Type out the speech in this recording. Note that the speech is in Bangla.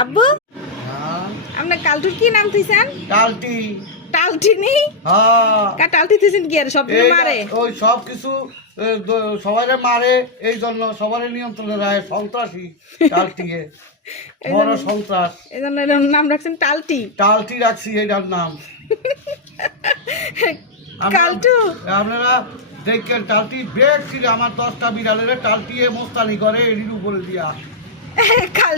আব্বু হ্যাঁ আপনার কালটুর কি নাম থইছেন? টালটি টালটি নেই হ্যাঁ কা টালটি থইছেন কি আর সব এই মারে? ওই সব কিছু সবাইরে মারে এই জন্য সবারই নিয়ন্ত্রণে রাখে সন্ত্রাসী টালটিকে বড় সন্ত্রাস এই জন্য এর নাম রাখছেন টালটি। টালটি রাখছি এইটার নাম কালটু আপনারা দেখেন টালটি ব্রেক ছিল আমার 10টা বিড়ালের টালটিয়ে মোস্তানি করে এটির উপরে দিয়া কাল